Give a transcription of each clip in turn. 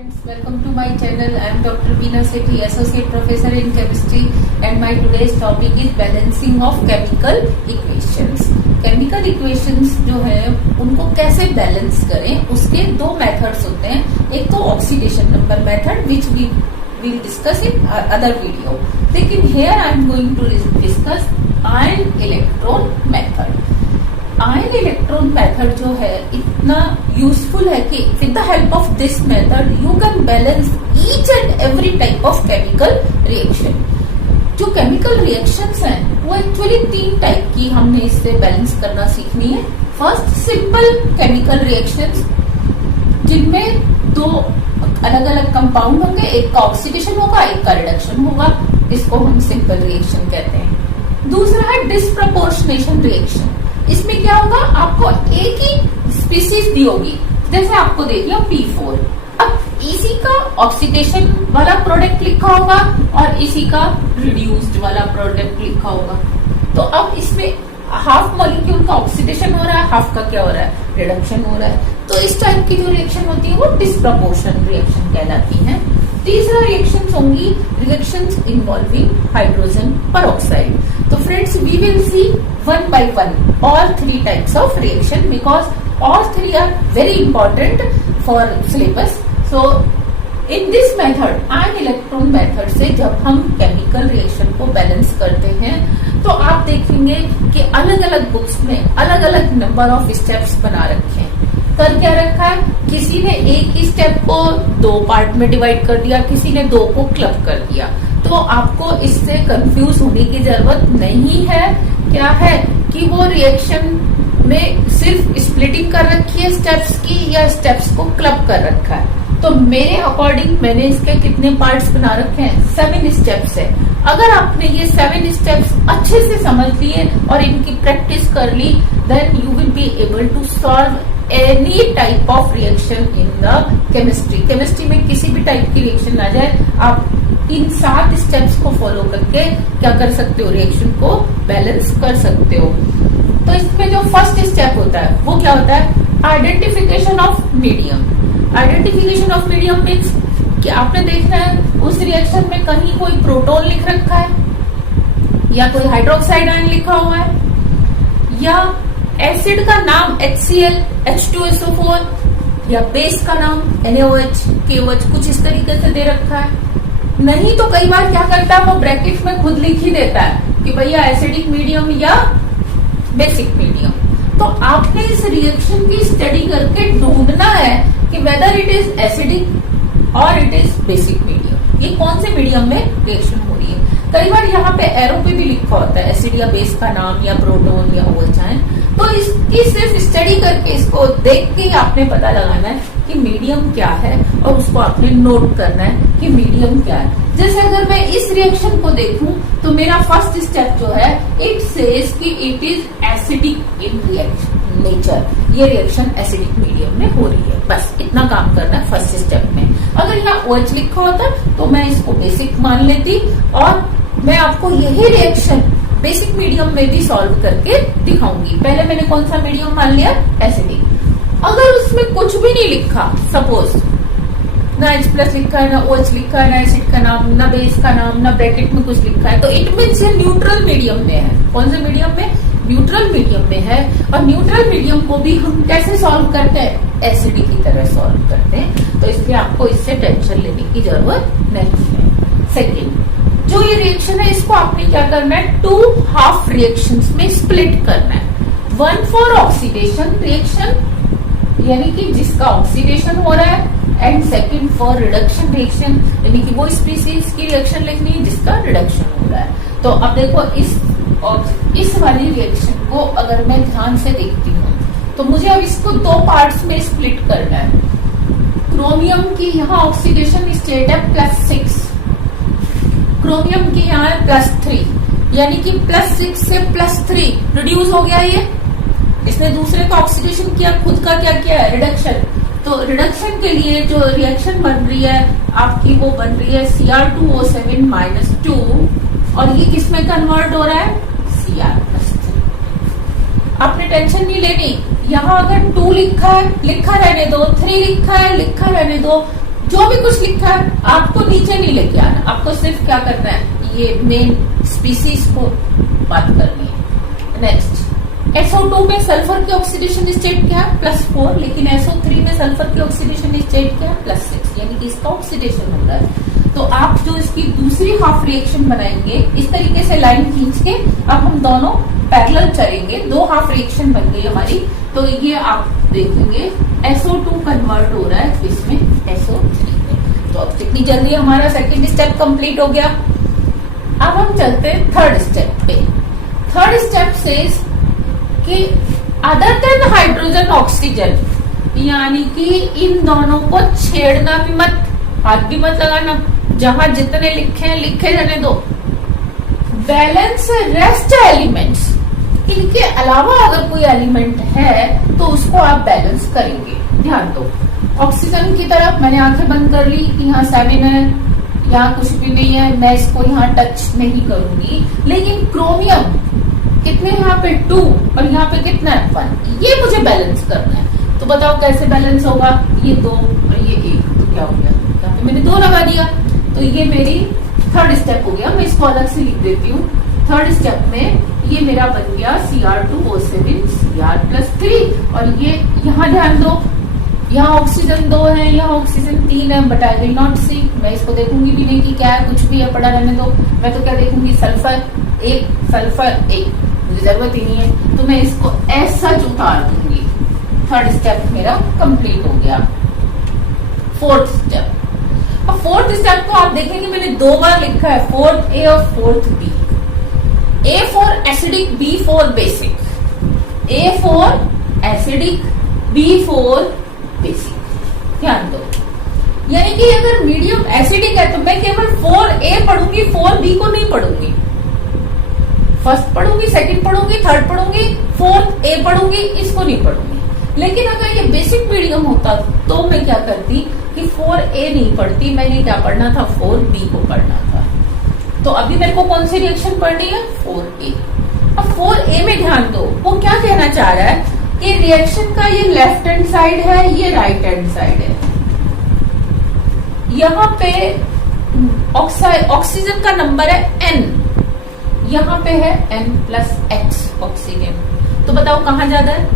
friends, welcome to my channel. I am Dr. Veena Sethi, Associate Professor in Chemistry, and my today's topic is balancing of chemical equations. Chemical equations जो है उनको कैसे balance करें, उसके दो methods होते हैं. एक तो oxidation number method which we will discuss in other video, लेकिन here I am going to discuss ion electron method. Ion electron method जो है इतना यूजफुल है कि with the help of this method you can balance each and every type of chemical reaction. जो chemical reactions हैं वो actually तीन type की हमने इससे बैलेंस करना सीखनी है. फर्स्ट, सिंपल केमिकल रिएक्शंस जिनमें दो अलग अलग कंपाउंड होंगे, एक का ऑक्सीडेशन होगा, एक का रिडक्शन होगा. इसको हम सिंपल रिएक्शन कहते हैं. दूसरा है डिस्प्रपोर्शनेशन रिएक्शन. इसमें क्या होगा, आपको एक ही स्पीसीज दी होगी, जैसे आपको दे दिया P4. अब इसी का ऑक्सीडेशन वाला प्रोडक्ट लिखा होगा और इसी का रिड्यूस्ड वाला प्रोडक्ट लिखा होगा. तो अब इसमें हाफ मॉलिक्यूल का ऑक्सीडेशन हो रहा है, हाफ का क्या हो रहा है, रिडक्शन हो रहा है. तो इस टाइप की जो रिएक्शन होती है वो डिस्प्रपोर्शन रिएक्शन कहलाती है. तीसरा रिएक्शंस होंगी रिएक्शंस इन्वॉल्विंग हाइड्रोजन पेरोक्साइड. तो friends, we will see one by one all three types of reaction because all three are very important for syllabus. So in this method, ion electron method से जब हम chemical reaction को balance करते हैं तो आप देखेंगे कि अलग अलग बुक्स में अलग अलग नंबर ऑफ स्टेप्स बना रखे हैं. कर क्या रखा है, किसी ने एक ही स्टेप को दो पार्ट में डिवाइड कर दिया, किसी ने दो को क्लब कर दिया. तो आपको इससे कंफ्यूज होने की जरूरत नहीं है. क्या है कि वो रिएक्शन में सिर्फ स्प्लिटिंग कर रखी है स्टेप्स की या स्टेप्स को क्लब कर रखा है. तो मेरे अकॉर्डिंग मैंने इसके कितने पार्ट्स बना रखे हैं, 7 स्टेप्स है. अगर आपने ये 7 स्टेप्स अच्छे से समझ लिए और इनकी प्रैक्टिस कर ली, then you will be able to solve any type of reaction in the chemistry. Chemistry में किसी भी टाइप की रिएक्शन आ जाए, आप इन 7 स्टेप्स को फॉलो करके क्या कर सकते हो, रिएक्शन को बैलेंस कर सकते हो. तो इसमें जो फर्स्ट स्टेप होता है वो क्या होता है, identification of medium. Identification of medium means कि आपने देखना है उस रिएक्शन में कहीं कोई प्रोटॉन लिख रखा है या कोई हाइड्रोक्साइड आयन लिखा हुआ है या एसिड का नाम HCl, H2SO4 या बेस का नाम NaOH, KOH कुछ इस तरीके से दे रखा है. नहीं तो कई बार क्या करता है, वो ब्रैकेट में खुद लिख ही देता है कि भैया एसिडिक मीडियम या बेसिक मीडियम. तो आपने इस रिएक्शन की स्टडी करके ढूंढना है कि वेदर इट इज एसिडिक और इट इज बेसिक मीडियम, ये कौन से मीडियम में रिएक्शन हो रही है. कई बार यहाँ पे एरो पे भी लिखा होता है एसिड या बेस का नाम या प्रोटोन या OH आयन. तो इसकी सिर्फ स्टडी करके इसको देख के आपने पता लगाना है कि मीडियम क्या है और उसको आपने नोट करना है कि मीडियम क्या है. जैसे अगर मैं इस रिएक्शन को देखूं तो मेरा फर्स्ट स्टेप जो है, इट सेज कि it is acidic in reaction nature. ये रिएक्शन एसिडिक मीडियम में हो रही है. बस इतना काम करना है फर्स्ट स्टेप में. अगर यहाँ OH लिखा होता तो मैं इसको बेसिक मान लेती और मैं आपको यही रिएक्शन बेसिक मीडियम में भी सॉल्व करके दिखाऊंगी. पहले मैंने कौन सा मीडियम मान लिया, एसिडिक. अगर उसमें कुछ भी नहीं लिखा, सपोज ना H+ लिखा है, ना OH लिखा है, ना एसिड का नाम, ना बेस का नाम, ना ब्रैकेट में कुछ लिखा है, तो इट मीन्स ये न्यूट्रल मीडियम में है. कौन से मीडियम में, न्यूट्रल मीडियम में है. और न्यूट्रल मीडियम को भी हम कैसे सॉल्व करते हैं, एसिडिक की तरह सॉल्व करते हैं. तो इसलिए आपको इससे टेंशन लेने की जरूरत नहीं है. सेकेंड, जो ये रिएक्शन है इसको आपने क्या करना है, 2 हाफ रिएक्शंस में स्प्लिट करना है. 1 फॉर ऑक्सीडेशन रिएक्शन यानी कि जिसका ऑक्सीडेशन हो रहा है, and second for reduction reaction यानी कि वो स्पीसीज की रिएक्शन लिखनी है जिसका रिडक्शन हो रहा है. तो अब देखो इस वाली रिएक्शन को अगर मैं ध्यान से देखती हूँ तो मुझे अब इसको 2 पार्ट्स में स्प्लिट करना है. क्रोमियम की यहाँ ऑक्सीडेशन स्टेट है +6, क्रोमियम की यहाँ है +3, यानी कि +6 से +3 रिड्यूस हो गया. ये इसने दूसरे का ऑक्सीडेशन किया, खुद का क्या किया है, रिडक्शन. तो रिडक्शन के लिए जो रिएक्शन बन रही है आपकी वो बन रही है Cr2O7 - 2 और ये किस में कन्वर्ट हो रहा है, Cr+3. आपने टेंशन नहीं लेनी, यहाँ अगर 2 लिखा है लिखा रहने दो, 3 लिखा है लिखा रहने दो, जो भी कुछ लिखा है आपको नीचे नहीं लेके आना, आपको सिर्फ क्या करना है, ये मेन स्पीसीज को बात करनी है। नेक्स्ट, SO2 में सल्फर की ऑक्सीडेशन स्टेट क्या है, +4, लेकिन SO3 में सल्फर की ऑक्सीडेशन स्टेट क्या है, +6, यानी कि इसका ऑक्सीडेशन हो रहा है। तो आप जो इसकी दूसरी हाफ रिएक्शन बनाएंगे, इस तरीके से लाइन खींच के अब हम दोनों पैरेलल चलेंगे, 2 हाफ रिएक्शन बन गई हमारी। तो ये आप देखेंगे SO2 कन्वर्ट हो रहा है इसमें SO3 में। तो अब कितनी जल्दी हमारा सेकेंड स्टेप कंप्लीट हो गया। अब हम चलते हैं थर्ड स्टेप पे। थर्ड स्टेप से कि अदर देन हाइड्रोजन ऑक्सीजन, यानी कि इन दोनों को छेड़ना भी मत, हाथ भी मत लगाना, जहां जितने लिखे हैं लिखे रहने दो। बैलेंस रेस्ट एलिमेंट्स, इनके अलावा अगर कोई एलिमेंट है तो उसको आप बैलेंस करेंगे। ध्यान दो, ऑक्सीजन की तरफ मैंने आंखें बंद कर ली कि यहाँ 7 है, यहाँ कुछ भी नहीं है, मैं इसको यहाँ टच नहीं करूंगी। लेकिन क्रोमियम कितने, यहाँ पे 2 और यहाँ पे कितना है 1, ये मुझे बैलेंस करना है। तो बताओ कैसे बैलेंस होगा, ये 2 और ये 1, तो क्या हो गया, यहाँ पे मैंने 2 लगा दिया। तो ये मेरी थर्ड स्टेप हो गया। मैं इसको अलग से लिख देती हूँ। थर्ड स्टेप में ये मेरा बन गया Cr2O7 Cr+3, और ये यहाँ ध्यान दो, यहाँ ऑक्सीजन 2 है, यहाँ ऑक्सीजन 3 है, बट आई विल नॉट सी, मैं इसको देखूंगी भी नहीं कि क्या है, कुछ भी है, पड़ा रहने दो। मैं तो क्या देखूंगी, सल्फर 1 सल्फर 1, मुझे जरूरत ही नहीं है, तो मैं इसको ऐसा उतार दूंगी। थर्ड स्टेप मेरा कंप्लीट हो गया। फोर्थ स्टेप, अब फोर्थ स्टेप को आप देखेंगे मैंने 2 बार लिखा है, 4th A और 4th B। A for acidic, B for basic, A for acidic, B for basic. ध्यान दो, यानी कि अगर मीडियम एसिडिक है तो मैं केवल 4A पढ़ूंगी, 4B को नहीं पढ़ूंगी। फर्स्ट पढ़ूंगी, सेकंड पढ़ूंगी, थर्ड पढ़ूंगी, 4th A पढ़ूंगी, इसको नहीं पढ़ूंगी। लेकिन अगर ये बेसिक मीडियम होता तो मैं क्या करती कि 4A नहीं पढ़ती, मैंने क्या पढ़ना था, 4B को पढ़ना था। तो अभी मेरे को कौन सी रिएक्शन पढ़नी है, 4A। अब 4A में ध्यान दो, वो क्या कहना चाह रहा है कि रिएक्शन का ये लेफ्ट हैंड साइड है, ये राइट हैंड साइड है। यहाँ पे ऑक्सीजन का नंबर है N, यहाँ पे है N+X ऑक्सीजन। तो बताओ कहाँ ज्यादा है,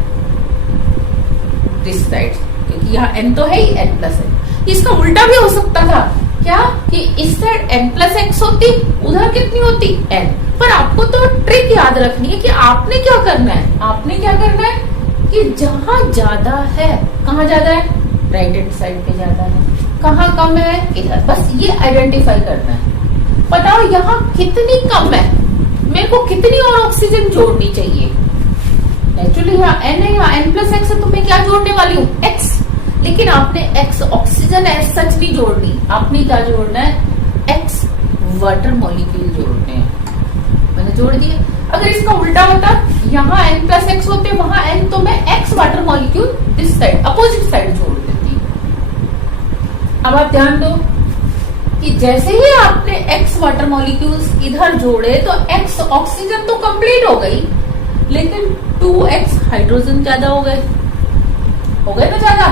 दिस साइड, क्योंकि यहाँ N तो है ही, N+X। इसका उल्टा भी हो सकता था, क्या कि इस साइड N+X होती, उधर कितनी होती, N। पर आपको तो ट्रिक याद रखनी है कि आपने क्या करना है, आपने क्या करना है कि जहां ज्यादा है, कहाँ ज्यादा है, राइट हैंड साइड पे ज्यादा है, कहाँ कम है, इधर। बस ये आइडेंटिफाई करना है। बताओ यहाँ कितनी कम है, मेरे को कितनी और ऑक्सीजन जोड़नी चाहिए। नेचुरली यहाँ N है, यहाँ N+X है, तो मैं क्या जोड़ने वाली हूँ, X। लेकिन आपने X ऑक्सीजन एज सच नहीं जोड़नी, आपने क्या जोड़ना है, X वाटर मॉलिक्यूल जोड़ने हैं। मैंने जोड़ दिए। अगर इसका उल्टा होता, यहाँ N+X होते, वहां N, तो मैं X water molecule this side, opposite side जोड़ देती। अब आप ध्यान दो कि जैसे ही आपने X वाटर मॉलिक्यूल्स इधर जोड़े तो X ऑक्सीजन तो कंप्लीट हो गई, लेकिन 2X हाइड्रोजन ज्यादा हो गए ना ज्यादा।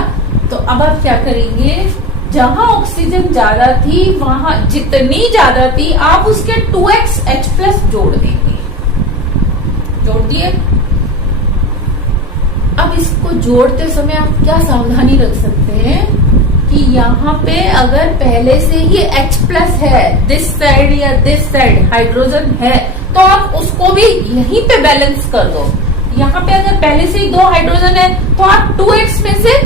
तो अब आप क्या करेंगे, जहां ऑक्सीजन ज्यादा थी, वहां जितनी ज्यादा थी आप उसके 2X H+ जोड़ देंगे। जोड़ दिए। अब इसको जोड़ते समय आप क्या सावधानी रख सकते हैं कि यहाँ पे अगर पहले से ही H+ है, दिस साइड या दिस साइड हाइड्रोजन है, तो आप उसको भी यहीं पे बैलेंस कर दो। यहाँ पे अगर पहले से ही 2 हाइड्रोजन है तो आप 2X में से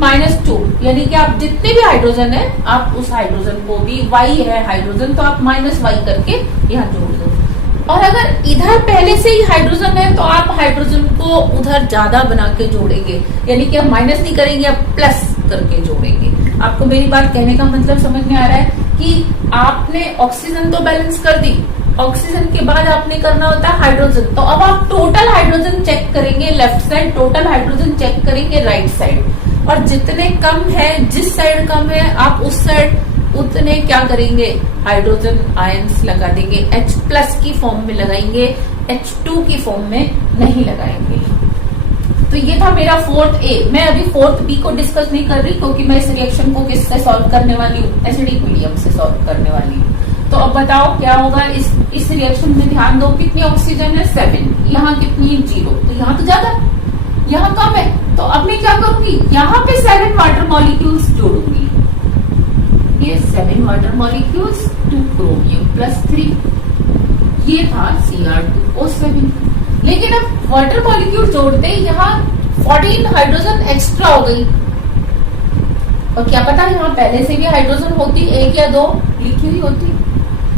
-2, यानी कि आप जितने भी हाइड्रोजन है आप उस हाइड्रोजन को भी, Y है हाइड्रोजन तो आप -Y करके यहाँ जोड़ दो। और अगर इधर पहले से ही हाइड्रोजन है तो आप हाइड्रोजन को उधर ज्यादा बना के जोड़ेंगे, यानी कि आप माइनस नहीं करेंगे, आप प्लस करके जोड़ेंगे। आपको मेरी बात कहने का मतलब समझ में आ रहा है कि आपने ऑक्सीजन तो बैलेंस कर दी, ऑक्सीजन के बाद आपने करना होता है हाइड्रोजन। तो अब आप टोटल हाइड्रोजन चेक करेंगे left side, total hydrogen check करेंगे राइट साइड, और जितने कम है, जिस साइड कम है आप उस साइड उतने क्या करेंगे, हाइड्रोजन आयंस लगा देंगे, H+ की फॉर्म में लगाएंगे, H2 की फॉर्म में नहीं लगाएंगे। तो ये था मेरा फोर्थ ए। मैं अभी फोर्थ बी को डिस्कस नहीं कर रही क्योंकि मैं इस रिएक्शन को किससे सॉल्व करने वाली हूँ, एसिडिक मीडियम से सॉल्व करने वाली हूँ। तो अब बताओ क्या होगा इस रिएक्शन में। ध्यान दो, कितनी ऑक्सीजन है 7, यहाँ कितनी है 0, तो यहाँ तो ज्यादा, यहाँ कम है। तो अब मैं क्या करूंगी, यहाँ पे 7 वाटर मॉलिक्यूल्स जोड़ूंगी। ये 7 वाटर मॉलिक्यूल्स, 2 क्रोमियम प्लस 3, ये था Cr2O7। लेकिन अब वाटर मॉलिक्यूल जोड़ते ही यहाँ 14 हाइड्रोजन एक्स्ट्रा हो गई। और क्या पता यहाँ पहले से भी हाइड्रोजन होती, 1 या 2 लिखी हुई होती।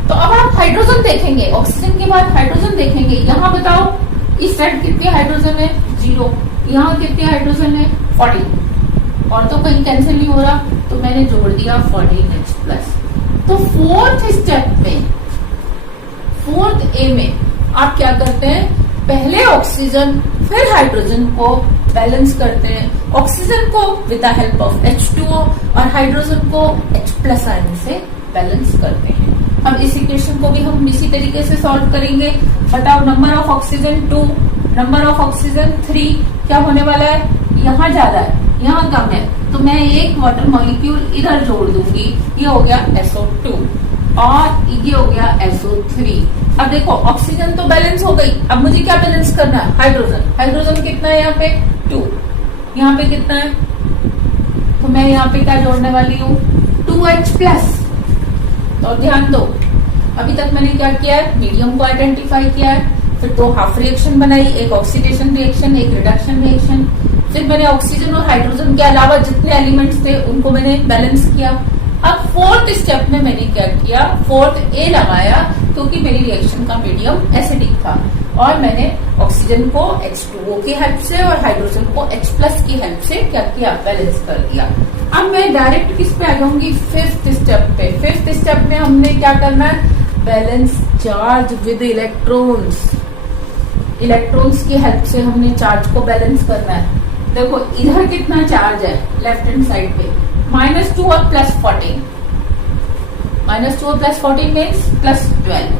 तो अब आप हाइड्रोजन देखेंगे, ऑक्सीजन के बाद हाइड्रोजन देखेंगे। यहाँ बताओ इस साइड कितनी हाइड्रोजन है 0, यहाँ कितनी हाइड्रोजन है 14, और तो कहीं कैंसिल नहीं हो रहा, तो मैंने जोड़ दिया 14H+। तो फोर्थ स्टेप में, फोर्थ ए में आप क्या करते हैं, पहले ऑक्सीजन फिर हाइड्रोजन को बैलेंस करते हैं। ऑक्सीजन को with the help of H2O और हाइड्रोजन को H+ आयन से बैलेंस करते हैं। अब इस इक्वेशन को भी हम इसी तरीके से सॉल्व करेंगे। बताओ, number of oxygen 2, number of oxygen 3, क्या होने वाला है, यहाँ ज्यादा है यहाँ कम है, तो मैं एक वाटर मॉलिक्यूल इधर जोड़ दूंगी, ये हो गया SO2 और ये हो गया SO3। अब देखो ऑक्सीजन तो बैलेंस हो गई, अब मुझे क्या बैलेंस करना है, हाइड्रोजन। हाइड्रोजन कितना है यहाँ पे 2, यहाँ पे कितना है, तो मैं यहाँ पे क्या जोड़ने वाली हूँ 2H+। तो ध्यान दो, अभी तक मैंने क्या किया है, मीडियम को आइडेंटिफाई किया है, फिर 2 हाफ रिएक्शन बनाई, एक ऑक्सीडेशन रिएक्शन, एक रिडक्शन रिएक्शन। फिर मैंने ऑक्सीजन और हाइड्रोजन के अलावा जितने एलिमेंट्स थे उनको मैंने बैलेंस किया। अब फोर्थ स्टेप में मैंने क्या किया, फोर्थ ए लगाया, क्योंकि मेरी रिएक्शन का मीडियम एसिडिक था और मैंने ऑक्सीजन को H2O की हेल्प से और हाइड्रोजन को H+ की हेल्प से क्या किया, बैलेंस कर दिया। अब मैं डायरेक्ट किस पे आ जाऊंगी, फिफ्थ स्टेप पे। फिफ्थ स्टेप में हमने क्या करना है, balance charge with electrons. Electrons की हेल्प से हमने चार्ज को बैलेंस करना है। देखो इधर कितना चार्ज है लेफ्ट हैंड साइड पे, -2 और +14, -2 और +14 मीन्स +12।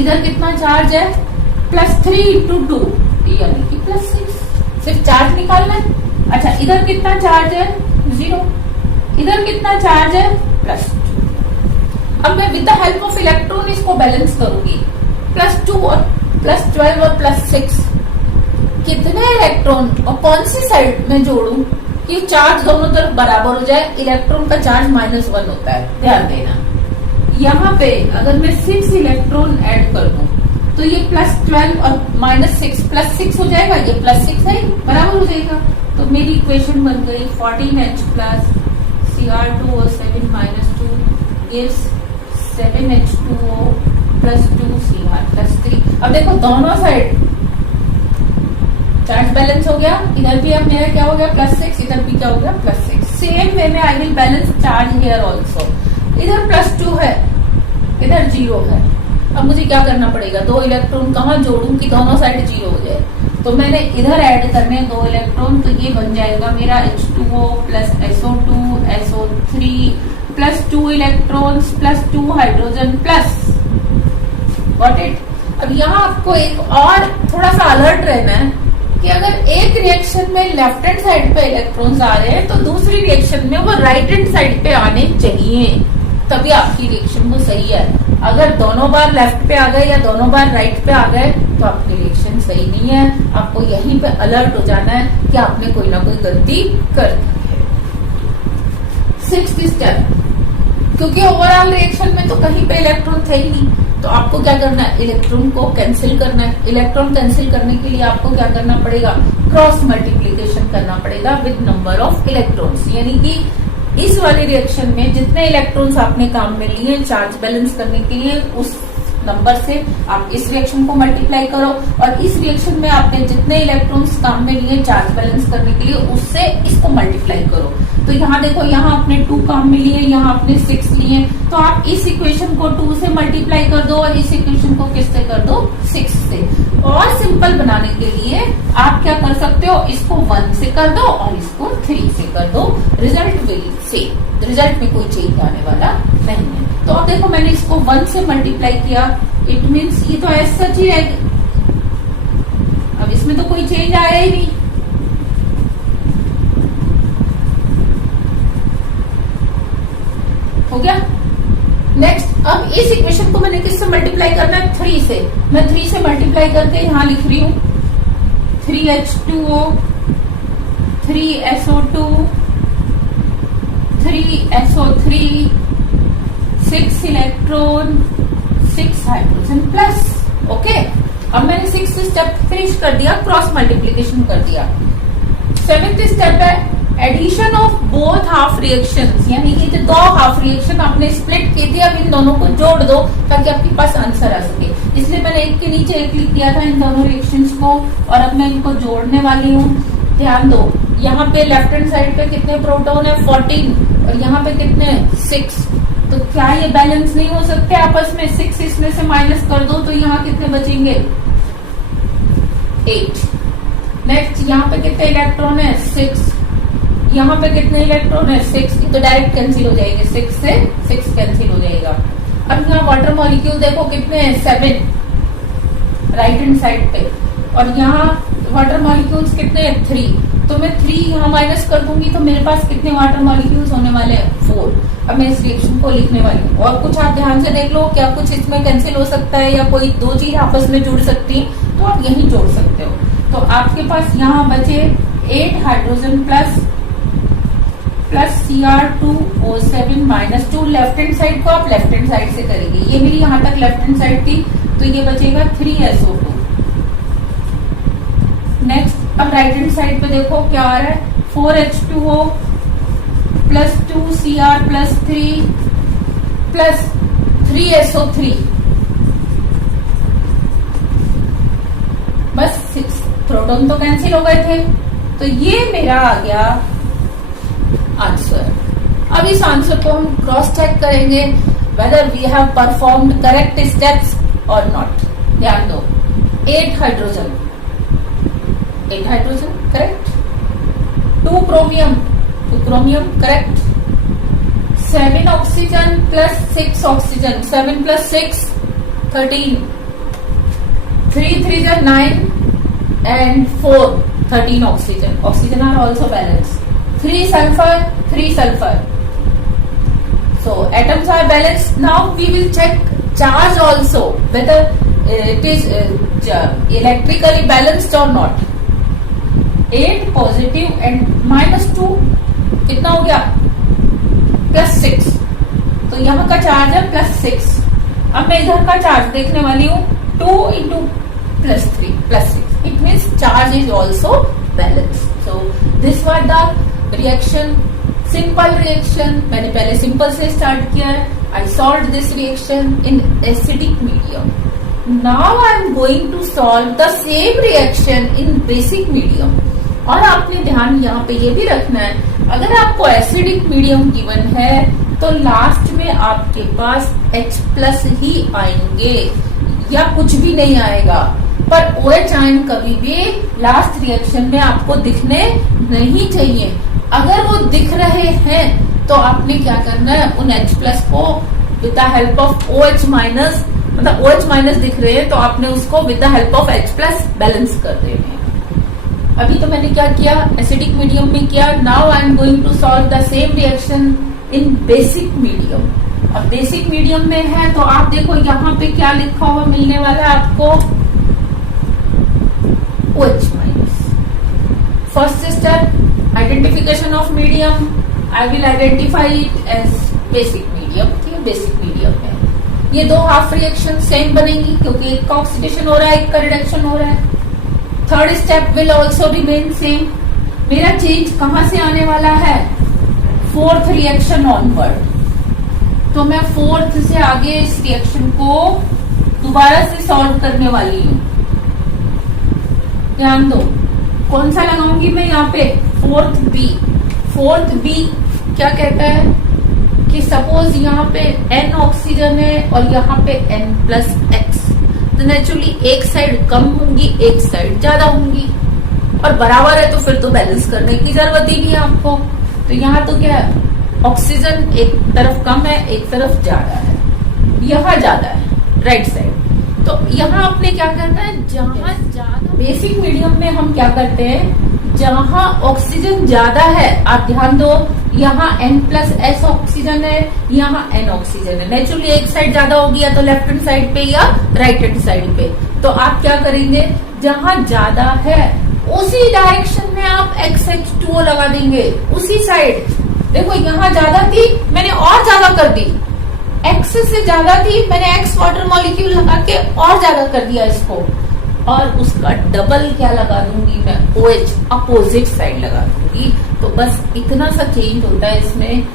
इधर कितना चार्ज है, +3 × 2 यानी कि +6। सिर्फ चार्ज निकालना है। अच्छा, इधर कितना चार्ज है 0, इधर कितना चार्ज है +2। अब मैं with the help of electron इसको बैलेंस करूंगी, +2 और +12 और +6। कितने इलेक्ट्रॉन और कौन सी साइड में जोड़ूं कि चार्ज दोनों तरफ बराबर हो जाए। इलेक्ट्रॉन का चार्ज -1 होता है, ध्यान देना। यहाँ पे अगर मैं 6 इलेक्ट्रॉन ऐड कर दूं तो ये +12 और -6 +6 हो जाएगा, ये +6 है, बराबर हो जाएगा। तो मेरी इक्वेशन बन गई 14H+ Cr2O7 -2 gives 7H2O + 2 Cr+3। अब देखो दोनों साइड चार्ज बैलेंस हो गया, इधर भी अब मेरा क्या हो गया +6, इधर भी क्या हो गया +6। सेम वे में I will balance charge here also. इधर +2 है, इधर 0 है। अब मुझे क्या करना पड़ेगा, 2 इलेक्ट्रॉन कहाँ जोड़ूं कि दोनों साइड 0 हो जाए। तो मैंने इधर ऐड करने 2 इलेक्ट्रॉन, तो ये बन जाएगा मेरा H2O + SO2 SO3 +2 electrons +2 hydrogen plus. Got it. अब यहाँ आपको एक और थोड़ा सा अलर्ट रहना है कि अगर एक रिएक्शन में लेफ्ट हैंड साइड पे इलेक्ट्रॉन्स आ रहे हैं तो दूसरी रिएक्शन में वो राइट हैंड साइड पे आने चाहिए, तभी आपकी रिएक्शन वो सही है। अगर दोनों बार लेफ्ट पे आ गए या दोनों बार राइट पे आ गए तो आपकी रिएक्शन सही नहीं है। आपको यहीं पे अलर्ट हो जाना है कि आपने कोई ना कोई गलती कर दी है। सिक्स्थ स्टेप, क्योंकि ओवरऑल रिएक्शन में तो कहीं पे इलेक्ट्रॉन थे ही नहीं, तो आपको क्या करना है, इलेक्ट्रॉन को कैंसिल करना है। इलेक्ट्रॉन कैंसिल करने के लिए आपको क्या करना पड़ेगा, क्रॉस मल्टीप्लीकेशन करना पड़ेगा विद नंबर ऑफ इलेक्ट्रॉन्स। यानी कि इस वाली रिएक्शन में जितने इलेक्ट्रॉन्स आपने काम में लिए चार्ज बैलेंस करने के लिए, उस नंबर से आप इस रिएक्शन को मल्टीप्लाई करो, और इस रिएक्शन में आपने जितने इलेक्ट्रॉन्स काम में लिए चार्ज बैलेंस करने के लिए, उससे इसको मल्टीप्लाई करो। तो यहाँ देखो, यहाँ आपने 2 काम में लिए, यहाँ आपने 6 लिए, तो आप इस इक्वेशन को 2 से मल्टीप्लाई कर दो और इस इक्वेशन को किससे कर दो, 6 से। और सिंपल बनाने के लिए आप क्या कर सकते हो, इसको 1 से कर दो और इसको 3 से कर दो, रिजल्ट विल सेम, रिजल्ट में कोई चेंज आने वाला नहीं है। तो अब देखो मैंने इसको 1 से मल्टीप्लाई किया, इट मीन्स ये तो ऐसा सच ही रहेगा। अब इसमें तो कोई चेंज आया ही नहीं। हो गया। नेक्स्ट, अब इस इक्वेशन को मैंने किससे मल्टीप्लाई करना है? 3 से। मैं 3 से मल्टीप्लाई करके यहां लिख रही हूं 3H2O 3SO2 3SO3 6 electron 6 hydrogen plus. Okay, अब मैंने 6th स्टेप फिनिश कर दिया, क्रॉस मल्टीप्लीकेशन कर दिया। 7th स्टेप है addition of both half reactions, यानी कि जो दो हाफ रिएक्शन आपने स्प्लिट की थी, अब इन दोनों को जोड़ दो ताकि आपके पास आंसर आ सके। इसलिए मैंने एक के नीचे एक लिख दिया था इन दोनों रिएक्शंस को, और अब मैं इनको जोड़ने वाली हूँ। ध्यान दो, यहाँ पे लेफ्ट हैंड साइड पे कितने प्रोटॉन है? 14, और यहाँ पे कितने? 6। तो क्या ये बैलेंस नहीं हो सकते आपस में? 6 इसमें से माइनस कर दो तो यहाँ कितने बचेंगे? 8। नेक्स्ट, यहाँ पे कितने इलेक्ट्रॉन है? 6। यहाँ पे कितने इलेक्ट्रॉन है? 6। तो डायरेक्ट कैंसिल हो जाएंगे, 6 से 6 कैंसिल हो जाएगा। अब यहाँ वाटर मॉलिक्यूल देखो कितने हैं? 7 राइट हैंड साइड पे, और यहाँ वाटर मॉलिक्यूल्स कितने हैं? 3। तो मैं 3 यहाँ माइनस कर दूंगी तो मेरे पास कितने वाटर मॉलिक्यूल्स होने वाले हैं? 4। अब मैं इस रिएक्शन को लिखने वाली हूँ। और कुछ आप ध्यान से देख लो, क्या कुछ इसमें कैंसिल हो सकता है या कोई दो चीज आपस में जुड़ सकती है, तो आप यही जोड़ सकते हो। तो आपके पास यहाँ बचे 8 hydrogen plus Cr2O7 -2। Left hand side को आप लेफ्ट हैंड साइड से करेंगे, ये मेरी यहाँ तक लेफ्ट हैंड साइड थी, तो ये बचेगा 3SO2। नेक्स्ट, अब राइट हैंड साइड पे देखो क्या आ रहा है? 4H2O plus 2Cr plus 3 plus 3SO3, बस 6 प्रोटॉन तो कैंसिल हो गए थे। तो ये मेरा आ गया आंसर। अब इस आंसर को हम क्रॉस चेक करेंगे whether we have performed correct steps और नॉट। ध्यान दो, 8 hydrogen correct, 2 chromium correct, 7 oxygen plus 6 oxygen, 7 plus 6 13, 3 3 9 and 4 13 oxygen are also balanced, 3 sulfur. So atoms are balanced. Now we will check charge also, whether it is electrically balanced or not. 8 positive and -2 कितना हो गया? +6। तो यहाँ का charge है +6। अब मैं इधर का चार्ज देखने वाली हूँ, 2 into +3 +6। It means charge is also balanced. So this was the reaction, simple reaction. मैंने पहले सिंपल से स्टार्ट किया है। I solved this reaction in acidic medium. Now I am going to solve the same reaction in basic medium. और आपने ध्यान यहाँ पे ये भी रखना है, अगर आपको एसिडिक मीडियम गिवन है तो लास्ट में आपके पास H+ ही आएंगे या कुछ भी नहीं आएगा, पर OH आयन कभी भी लास्ट रिएक्शन में आपको दिखने नहीं चाहिए। अगर वो दिख रहे हैं तो आपने क्या करना है, उन H+ को with the help of OH-, मतलब OH- दिख रहे हैं तो आपने उसको with the help of H+ balance कर देने हैं। अभी तो मैंने क्या किया, एसिडिक मीडियम में किया। Now I am going to solve the same reaction in basic medium. अब बेसिक मीडियम में है तो आप देखो यहाँ पे क्या लिखा हुआ मिलने वाला है आपको, OH-। First step identification of medium, I will identify it as basic medium. ठीक है, बेसिक मीडियम है। ये दो हाफ रिएक्शन सेम बनेंगी क्योंकि एक का ऑक्सीडेशन हो रहा है, एक का रिडक्शन हो रहा है। Third step will also remain same. मेरा चेंज कहां से आने वाला है, फोर्थ रिएक्शन ऑनवर्ड। तो मैं फोर्थ से आगे इस रिएक्शन को दोबारा से सॉल्व करने वाली हूँ। ध्यान दो, कौन सा लगाऊंगी मैं यहाँ पे, फोर्थ बी। फोर्थ बी क्या कहता है कि सपोज यहाँ पे N ऑक्सीजन है और यहाँ पे N+X, तो नेचुरली एक साइड कम होंगी, एक साइड ज्यादा होंगी, और बराबर है तो फिर तो बैलेंस करने की जरूरत ही नहीं है आपको। तो यहाँ तो क्या है, ऑक्सीजन एक तरफ कम है, एक तरफ ज्यादा है, यहाँ ज्यादा है राइट साइड। तो यहाँ आपने क्या करना है, जहाँ ज्यादा बेसिक मीडियम में हम क्या करते हैं, जहाँ ऑक्सीजन ज्यादा है, आप ध्यान दो, यहाँ N+S ऑक्सीजन है, यहाँ N ऑक्सीजन है। नेचुरली एक साइड ज्यादा होगी या तो लेफ्ट हैंड साइड पे या राइट हैंड साइड पे। तो आप क्या करेंगे, जहाँ ज्यादा है उसी डायरेक्शन में आप XH2O लगा देंगे, उसी साइड। देखो यहाँ ज्यादा थी, मैंने और ज्यादा कर दी, X से ज्यादा थी, मैंने X वाटर मॉलिक्यूल लगा के और ज्यादा कर दिया इसको, और उसका डबल क्या लगा दूंगी मैं, OH अपोजिट साइड लगा दूंगी। तो बस इतना सा चेंज होता है इसमें।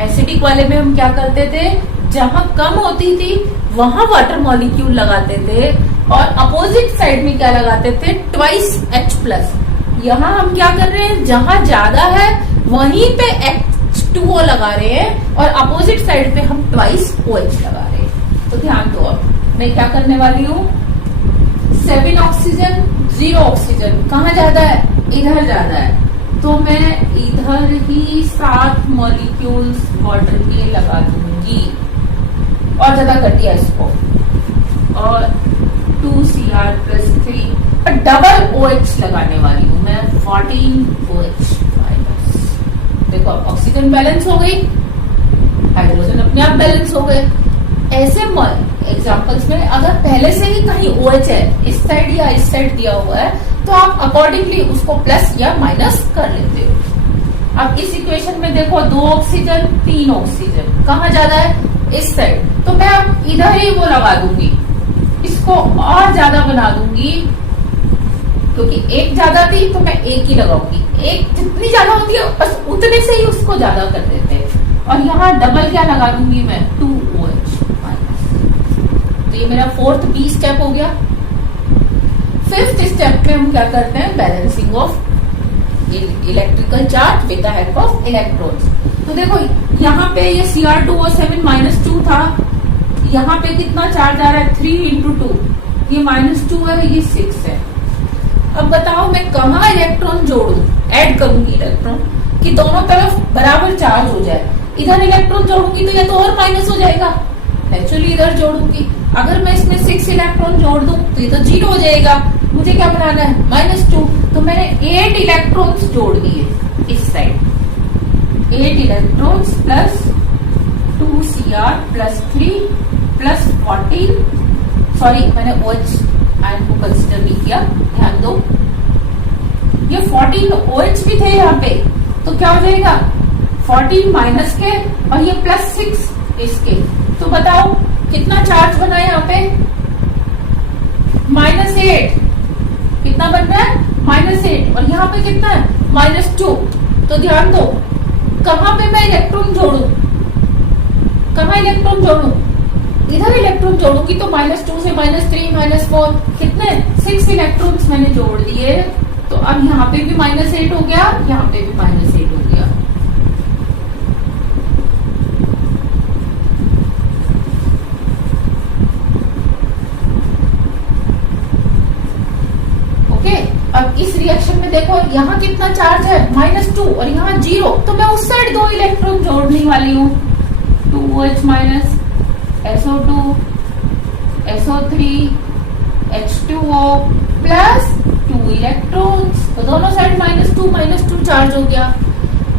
एसिडिक वाले में हम क्या करते थे, जहां कम होती थी वहां वाटर मॉलिक्यूल लगाते थे, और अपोजिट साइड में क्या लगाते थे, ट्वाइस H+। यहाँ हम क्या कर रहे हैं, जहां ज्यादा है वहीं पे H2O लगा रहे हैं, और अपोजिट साइड पे हम ट्वाइस OH लगा रहे हैं। तो ध्यान दो, अब मैं क्या करने वाली हूँ, 7 ऑक्सीजन 0 ऑक्सीजन, कहाँ ज्यादा है, इधर ज्यादा है, तो मैं इधर ही 7 मॉलिक्यूल्स वाटर के लगा दूंगी, और ज्यादा कर दिया इसको, और 2Cr+3, और डबल OH लगाने वाली हूँ मैं, 14 OH माइनस। देखो अब ऑक्सीजन बैलेंस हो गई, हाइड्रोजन अपने आप बैलेंस हो गए। ऐसे एग्जाम्पल्स में अगर पहले से ही कहीं OH है, इस साइड या इस साइड दिया हुआ है, तो आप अकॉर्डिंगली उसको प्लस या माइनस कर लेते हो। अब इस इक्वेशन में देखो 2 ऑक्सीजन 3 ऑक्सीजन, कहाँ ज्यादा है, इस साइड, तो मैं अब इधर ही वो लगा दूंगी, इसको और ज्यादा बना दूंगी, क्योंकि एक ज्यादा थी तो मैं एक ही लगाऊंगी, एक जितनी ज्यादा होती है बस उतने से ही उसको ज्यादा कर देते हैं। और यहाँ डबल क्या लगा दूंगी मैं, 2OH माइनस। तो ये मेरा 4th B स्टेप हो गया। 5th स्टेप में हम क्या करते हैं, balancing of electrical charge with the help of electrons. तो देखो यहाँ पे ये Cr2O7 -2 था, यहाँ पे कितना चार्ज आ रहा है, 3 × 2, ये -2 है, ये 6 है। अब बताओ मैं कहाँ इलेक्ट्रॉन जोड़ू, ऐड करूंगी इलेक्ट्रॉन कि दोनों तरफ बराबर चार्ज हो जाए। इधर इलेक्ट्रॉन जोड़ूंगी तो ये तो और माइनस हो जाएगा, नेचुरली इधर जोड़ूंगी। अगर मैं इसमें 6 इलेक्ट्रॉन जोड़ दूं तो ये तो 0 हो जाएगा, मुझे क्या बनाना है, -2। तो मैंने 8 इलेक्ट्रॉन्स जोड़ दिए इस side, 8 electrons plus 2Cr+3 plus 14, sorry मैंने OH आयन को कंसिडर नहीं किया, ध्यान दो, ये 14 OH भी थे यहाँ पे, तो क्या हो जाएगा 14 माइनस के और ये +6 इसके। तो बताओ कितना चार्ज बना है यहाँ पे, -8, कितना बन रहा है, -8, और यहाँ पे कितना है, -2। तो ध्यान दो कहाँ पे मैं इलेक्ट्रॉन जोड़ू, कहाँ इलेक्ट्रॉन जोड़ू, इधर इलेक्ट्रॉन जोड़ूंगी तो -2 से -3 -4, कितने 6 इलेक्ट्रॉन्स मैंने जोड़ दिए। तो अब यहाँ पे भी -8 हो गया, यहाँ पे भी -8 हो गया। ओके, अब इस रिएक्शन में देखो यहाँ कितना चार्ज है, -2, और यहाँ 0, तो मैं उस साइड 2 इलेक्ट्रॉन जोड़ने वाली हूँ, 2OH minus, SO2, SO3, H2O plus 2 electrons, तो दोनों साइड -2 चार्ज हो गया।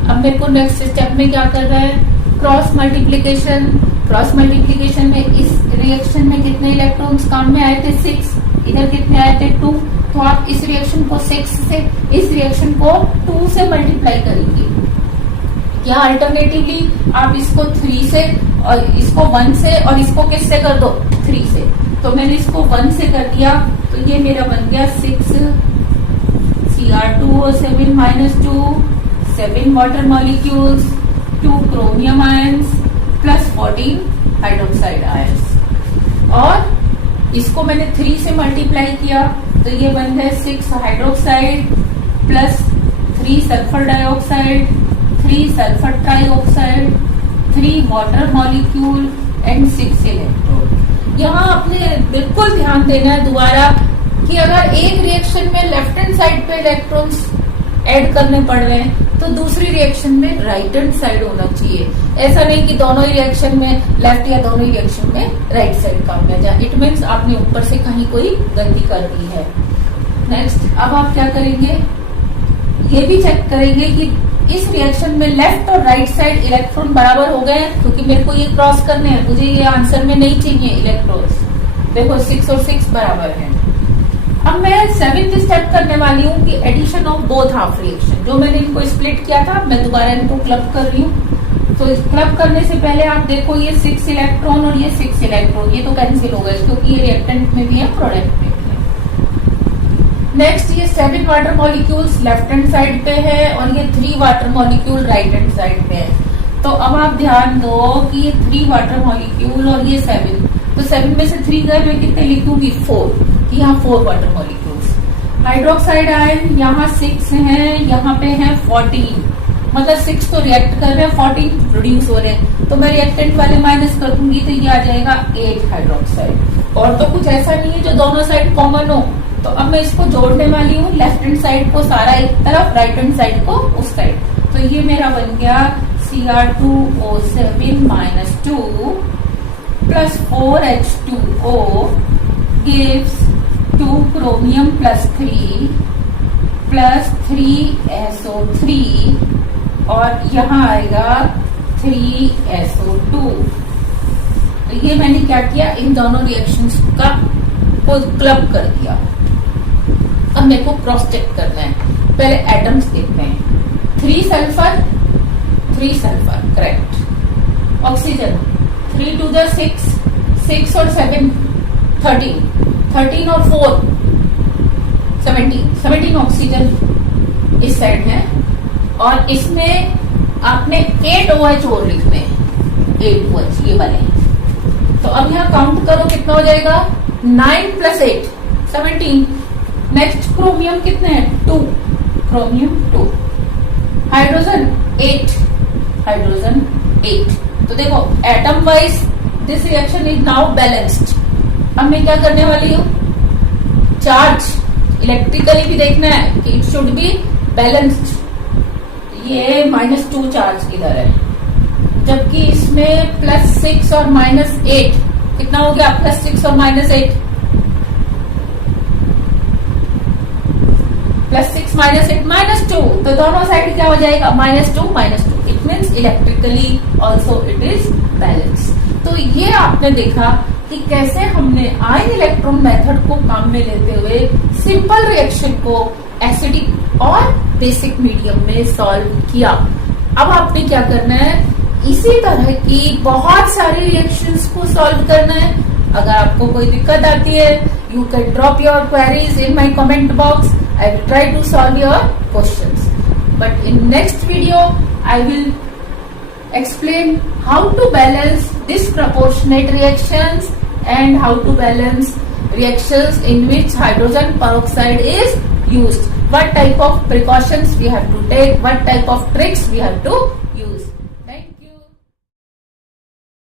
अब मेरे को नेक्स्ट स्टेप में क्या कर रहा है, क्रॉस मल्टीप्लीकेशन। क्रॉस मल्टीप्लीकेशन में इस रिएक्शन में कितने इलेक्ट्रॉन्स काम में आए थे, 6, इधर कितने आए थे, 2। तो आप इस रिएक्शन को 6 से, इस रिएक्शन को 2 से मल्टीप्लाई करेंगे। या अल्टरनेटिवली आप इसको 3 से और इसको 1 से और इसको किससे कर दो, 3 से। तो मैंने इसको 1 से कर दिया, तो ये मेरा बन गया 6 Cr2O7 -2, 7 water molecules, 2 chromium ions plus 14 hydroxide ions. और इसको मैंने 3 से मल्टीप्लाई किया, तो ये बन गए 6 hydroxide plus 3 sulphur dioxide, 3 sulphur trioxide, 3 water molecule and 6 electron. यहाँ आपने बिल्कुल ध्यान देना है दोबारा कि अगर एक रिएक्शन में लेफ्ट हैंड साइड पे इलेक्ट्रॉन्स ऐड करने पड़ रहे हैं तो दूसरी रिएक्शन में राइट हैंड साइड होना चाहिए। ऐसा नहीं कि दोनों ही रिएक्शन में लेफ्ट या दोनों ही रिएक्शन में राइट साइड काम में जाए। इट मीन्स आपने ऊपर से कहीं कोई गलती कर दी है। नेक्स्ट, अब आप क्या करेंगे, ये भी चेक करेंगे कि इस रिएक्शन में लेफ्ट और राइट साइड इलेक्ट्रॉन बराबर हो गए, क्योंकि मेरे को ये क्रॉस करने हैं, मुझे ये आंसर में नहीं चाहिए इलेक्ट्रॉन्स। देखो 6 और 6 बराबर हैं। अब मैं 7th स्टेप करने वाली हूँ कि addition of both half reaction. जो मैंने इनको स्प्लिट किया था, मैं दोबारा इनको क्लब कर रही हूँ। तो क्लब करने से पहले आप देखो ये 6 इलेक्ट्रॉन और ये 6 इलेक्ट्रॉन, ये तो कैंसिल हो गए क्योंकि ये रिएक्टेंट में भी है, प्रोडक्ट में भी है। नेक्स्ट, ये 7 water molecules left hand side पे है और ये 3 water molecule right hand side पे है। तो अब आप ध्यान दो कि ये 3 वाटर मॉलिक्यूल और ये 7, तो 7 में से 3 गए, मैं कितने लिखूंगी 4, कि यहाँ 4 वाटर मॉलिक्यूल्स। हाइड्रोक्साइड आयन यहाँ 6 हैं, यहाँ पे है 14, मतलब 6 तो रिएक्ट कर रहे हैं, 14 प्रोड्यूस हो रहे हैं। तो मैं रिएक्टेंट वाले माइनस कर दूंगी तो ये आ जाएगा 8 हाइड्रोक्साइड। और तो कुछ ऐसा नहीं है जो दोनों साइड कॉमन हो। तो अब मैं इसको जोड़ने वाली हूँ, लेफ्ट हैंड साइड को सारा एक तरफ, राइट हैंड साइड को उस साइड। तो ये मेरा बन गया Cr2O7 - 2 plus 4H2O gives 2 chromium plus 3 plus 3SO3 और यहाँ आएगा 3SO2। तो ये मैंने क्या किया, इन दोनों रिएक्शंस का को क्लब कर दिया। अब मेरे को क्रॉस चेक करना है। पहले एटम्स देखते हैं। 3 sulphur correct. Oxygen 3 to the 6, 6 और 7 13, 13 और 4 17 ऑक्सीजन इस साइड है। और इसमें आपने 8 OH और लिखने, 8 OH ये वाले। तो अब यहाँ काउंट करो कितना हो जाएगा, 9 + 8 17। नेक्स्ट, क्रोमियम कितने हैं, 2, क्रोमियम 2। Hydrogen 8, hydrogen 8। तो देखो atom wise this reaction is now balanced. अब मैं क्या करने वाली हूँ, चार्ज इलेक्ट्रिकली भी देखना है कि इट शुड बी बैलेंस्ड। ये -2 चार्ज इधर है, जबकि इसमें +6 और -8 कितना हो गया, +6 और -8, +6 -8 -2। तो दोनों साइड क्या हो जाएगा, -2 -2। It means electrically also it is balance. तो ये आपने देखा कि कैसे हमने आयन इलेक्ट्रॉन मेथड को काम में लेते हुए सिंपल रिएक्शन को एसिडिक और बेसिक मीडियम में सॉल्व किया। अब आपने क्या करना है, इसी तरह की बहुत सारी रिएक्शंस को सॉल्व करना है। अगर आपको कोई दिक्कत आती है, you can drop your queries in my comment box. I will try to solve your questions. But in next video, I will explain how to balance disproportionate reactions and how to balance reactions in which hydrogen peroxide is used. What type of precautions we have to take, what type of tricks we have to